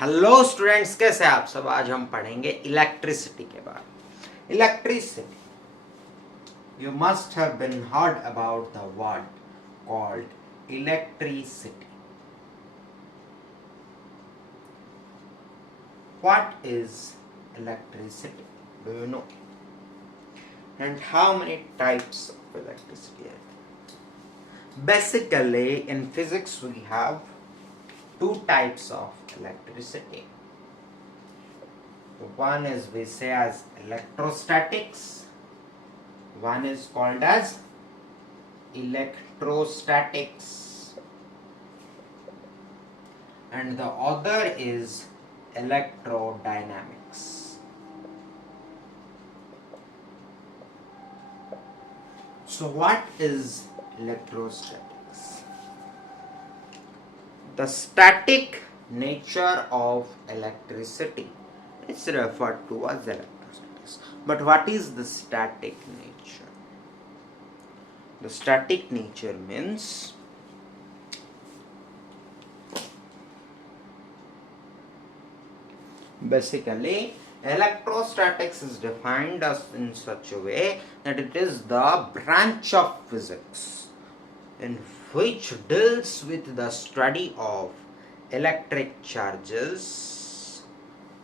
Hello students, कैसे आप सब। आज हम पढ़ेंगे इलेक्ट्रिसिटी के बारे में। Electricity, you must have been heard about the word called electricity. What is electricity? Do you know? And how many types of electricity are there? Basically, in physics we have two types of electricity. One is we say as electrostatics. One is called as electrostatics. And the other is electrodynamics. So what is electrostatics? The static nature of electricity is referred to as electrostatics. But what is the static nature? The static nature means basically electrostatics is defined as in such a way that it is the branch of physics in which deals with the study of electric charges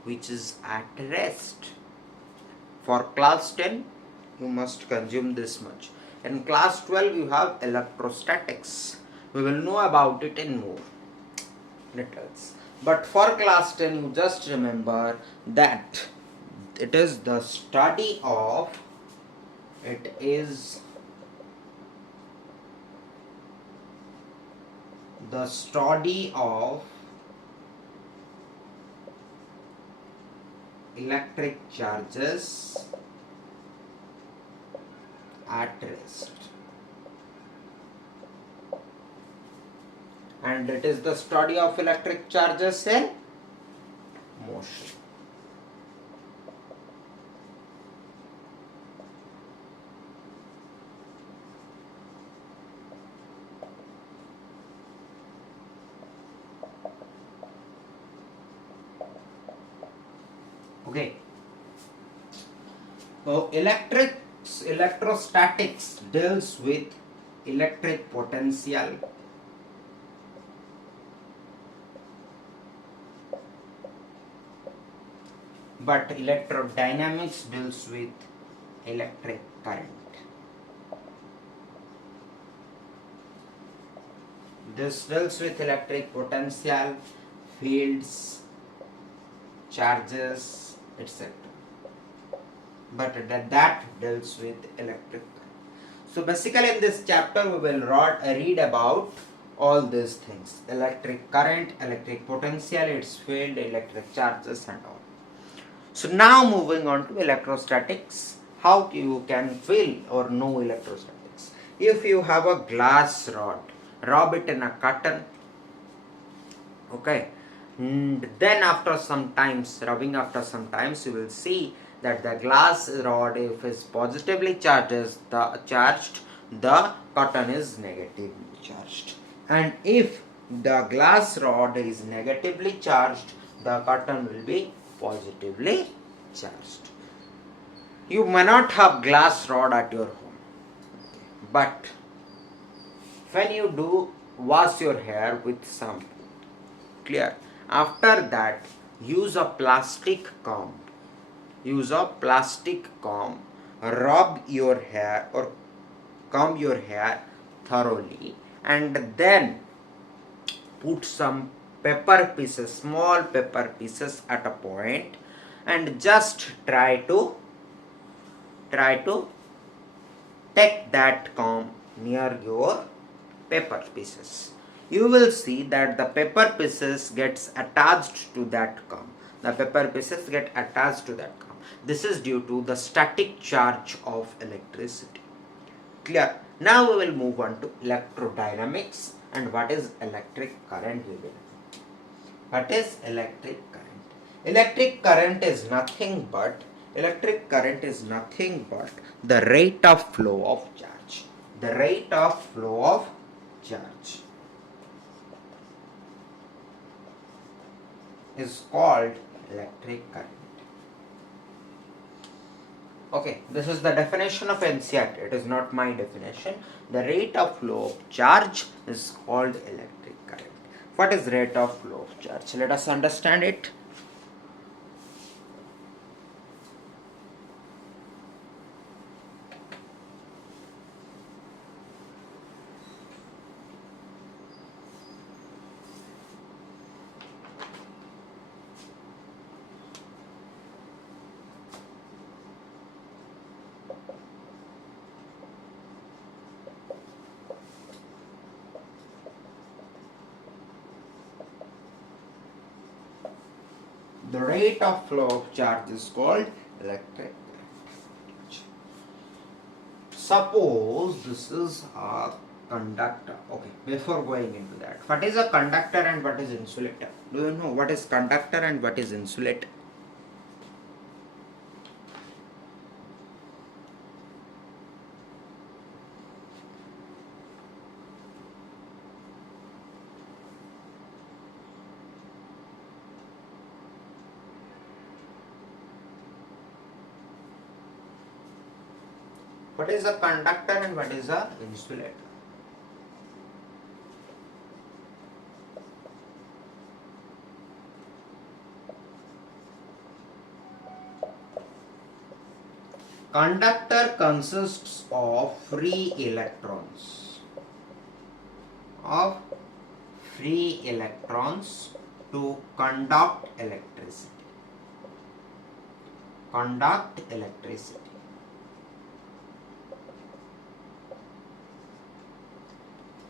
which is at rest. For class 10 you must consume this much. In class 12 you have electrostatics. We will know about it in more details. But for class 10 you just remember that it is the study of electric charges at rest, and it is the study of electric charges in motion. Okay. So electrostatics deals with electric potential, but electrodynamics deals with electric current. This deals with electric potential, fields, charges, etc. But that deals with electric current. So basically in this chapter we will read about all these things: electric current, electric potential, its field, electric charges and all. So now moving on to electrostatics. How you can feel or know electrostatics? If you have a glass rod, rub it in a cotton, okay, and then after some times, you will see that the glass rod, if is positively charged, the cotton is negatively charged, and if the glass rod is negatively charged, the cotton will be positively charged. You may not have glass rod at your home, but when you do wash your hair with shampoo, clear, after that use a plastic comb, rub your hair or comb your hair thoroughly, and then put some small pepper pieces at a point, and just try to take that comb near your pepper pieces. You will see that the pepper pieces gets attached to that comb. This is due to the static charge of electricity. Clear? Now we will move on to electrodynamics. And what is electric current? What is electric current? Electric current is nothing but the rate of flow of charge. is called electric current. Okay, this is the definition of NCERT. It is not my definition. The rate of flow of charge is called electric current. What is rate of flow of charge? Let us understand it. The rate of flow of charge is called electric current. Suppose this is a conductor. Okay, before going into that, what is a conductor and what is insulator? Do you know what is conductor and what is insulator? What is a conductor and what is a insulator? Conductor consists of free electrons to conduct electricity.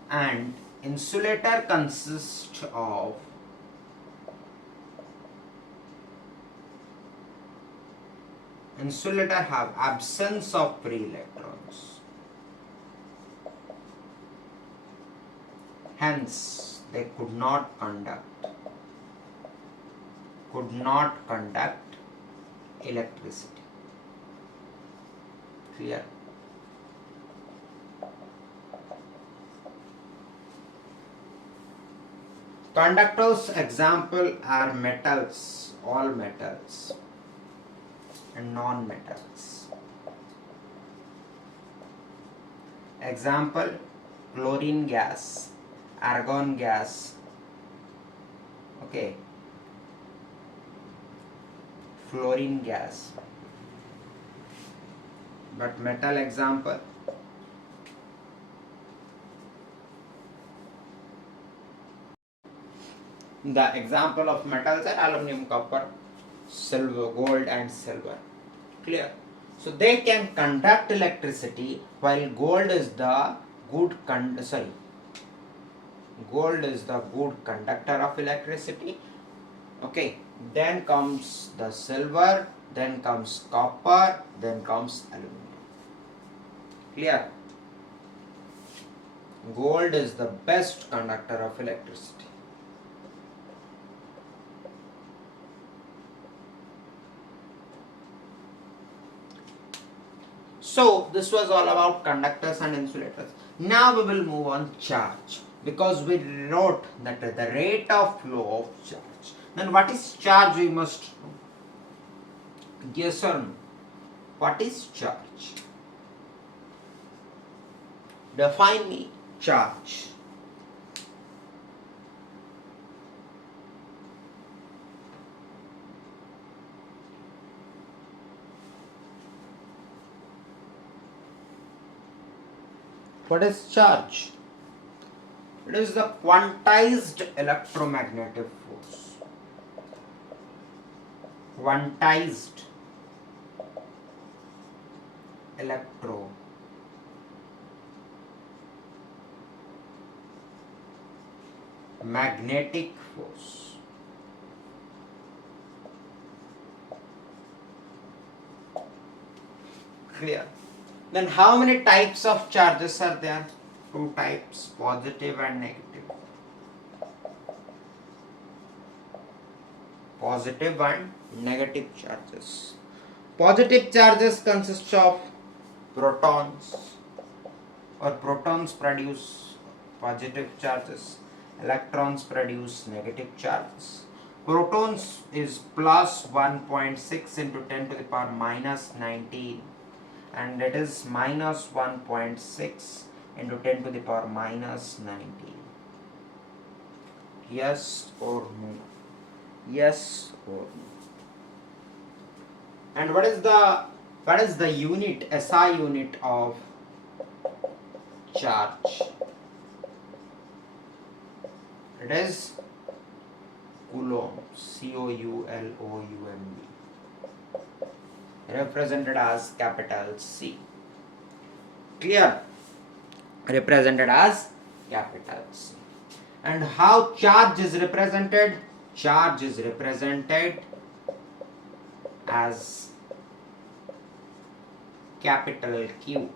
And insulator consists of have absence of free electrons, hence they could not conduct electricity. Clear? Conductors example are metals, all metals, and non-metals. Example, chlorine gas, argon gas, okay, fluorine gas. But metal example, the example of metals are aluminum, copper, silver, gold and silver. Clear? So they can conduct electricity, while gold is the good conductor of electricity. Okay, then comes the silver, then comes copper, then comes aluminum. Clear? Gold is the best conductor of electricity. So this was all about conductors and insulators. Now we will move on charge, because we wrote that the rate of flow of charge. Then what is charge we must know? Yes or no? What is charge? Define me charge. What is charge? It is the quantized electromagnetic force. Quantized electromagnetic force. Clear? Then how many types of charges are there? Two types, positive and negative. Positive and negative charges. Positive charges consist of protons, or protons produce positive charges. Electrons produce negative charges. Protons is plus 1.6 into 10 to the power minus 19, and it is minus 1.6 into 10 to the power minus 19. Yes or no? Yes or no? And what is the unit, SI unit of charge? It is Coulomb, Coulomb, represented as capital C. Clear? Represented as capital C. And how charge is represented? Charge is represented as capital Q.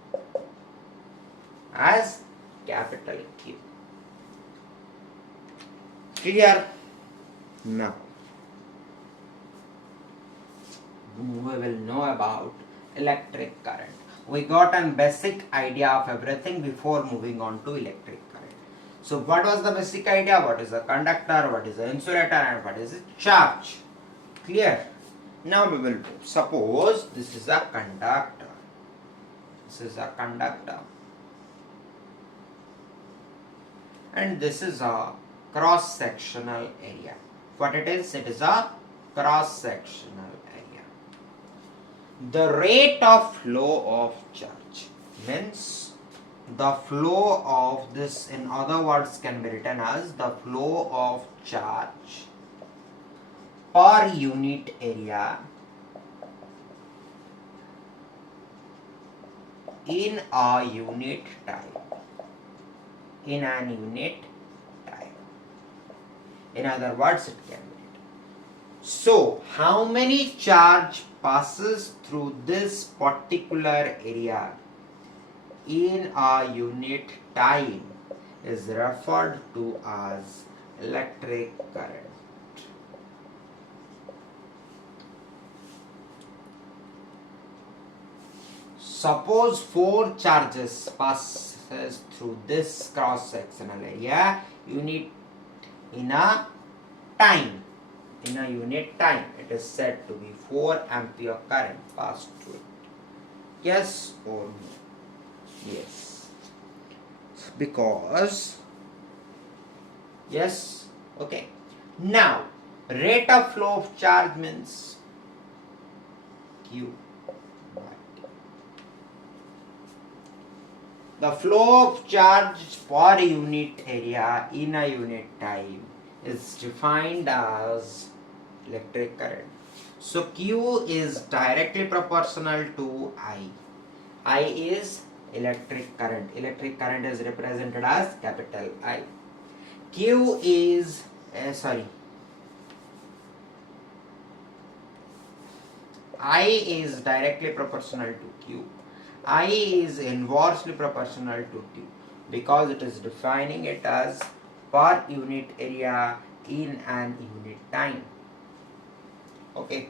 As capital Q. Clear? Now, we will know about electric current. We got a basic idea of everything before moving on to electric current. So what was the basic idea? What is a conductor? What is an insulator? And what is a charge? Clear? Now we will suppose this is a conductor. This is a conductor. And this is a cross-sectional area. What it is? It is a cross-sectional area. The rate of flow of charge means the flow of this, in other words, can be written as the flow of charge per unit area in a unit time. In an unit time. In other words, it can be written. So, how many charge passes through this particular area in a unit time is referred to as electric current. Suppose 4 charges passes through this cross-sectional area unit in a time. In a unit time, it is said to be 4 ampere current passed through it. Yes or no? Yes. Because, yes, okay. Now, rate of flow of charge means Q by T. The flow of charge per unit area in a unit time is defined as electric current. So Q is directly proportional to I. I is electric current. Electric current is represented as capital I. Q is I is directly proportional to Q. I is inversely proportional to T because it is defining it as per unit area in an unit time. Okay.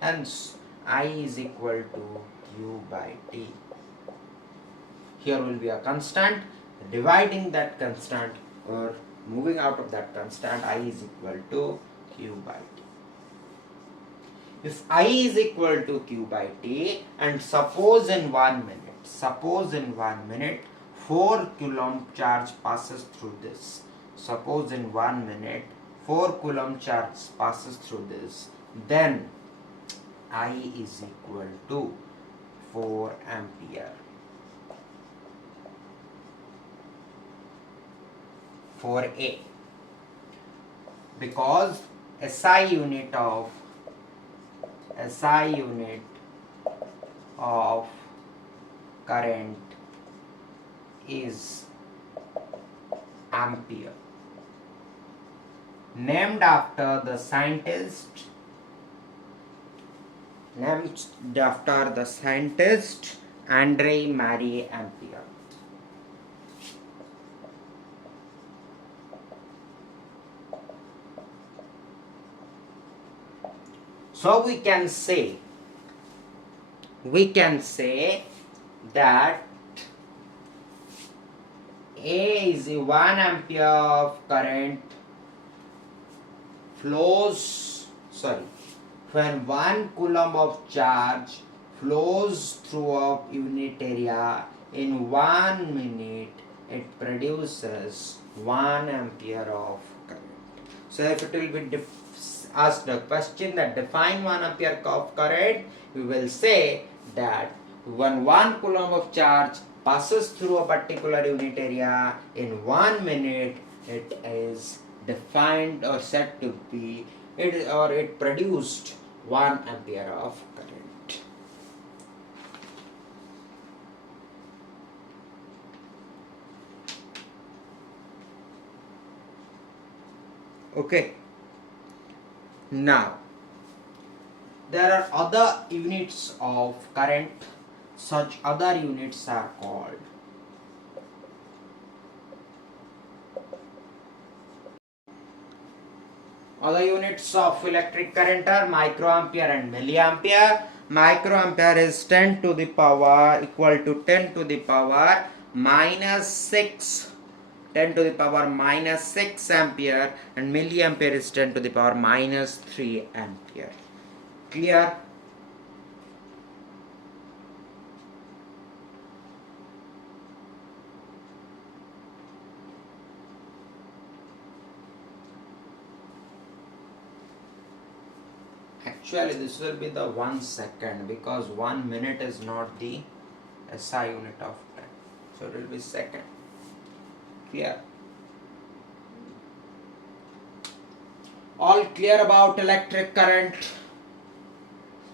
Hence, I is equal to Q by T. Here will be a constant. Dividing that constant or moving out of that constant, I is equal to Q by T. If I is equal to Q by T and suppose in 1 minute, 4 Coulomb charge passes through this. Suppose in 1 minute, 4 Coulomb charge passes through this. Then I is equal to 4 ampere. 4A. Because SI unit of current is ampere, named after the scientist Andre Marie Ampere. So we can say that A is 1 ampere of current when 1 coulomb of charge flows through a unit area in 1 minute, it produces 1 ampere of current. So if it will be asked a question that define 1 ampere of current, we will say that when 1 coulomb of charge passes through a particular unit area in 1 minute, it is defined or said to be it produced 1 ampere of current. Okay. Now, there are other units of current. Such other units are called other units of electric current are microampere and milliampere. Microampere is 10 to the power equal to 10 to the power minus 6 10 to the power minus 6 ampere, and milliampere is 10 to the power minus 3 ampere. Clear? Actually, this will be the 1 second, because 1 minute is not the SI unit of time. So it will be second. Clear? All clear about electric current?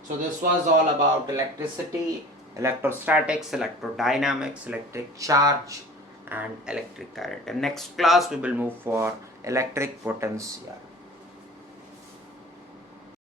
So this was all about electricity, electrostatics, electrodynamics, electric charge and electric current. And next class we will move for electric potential.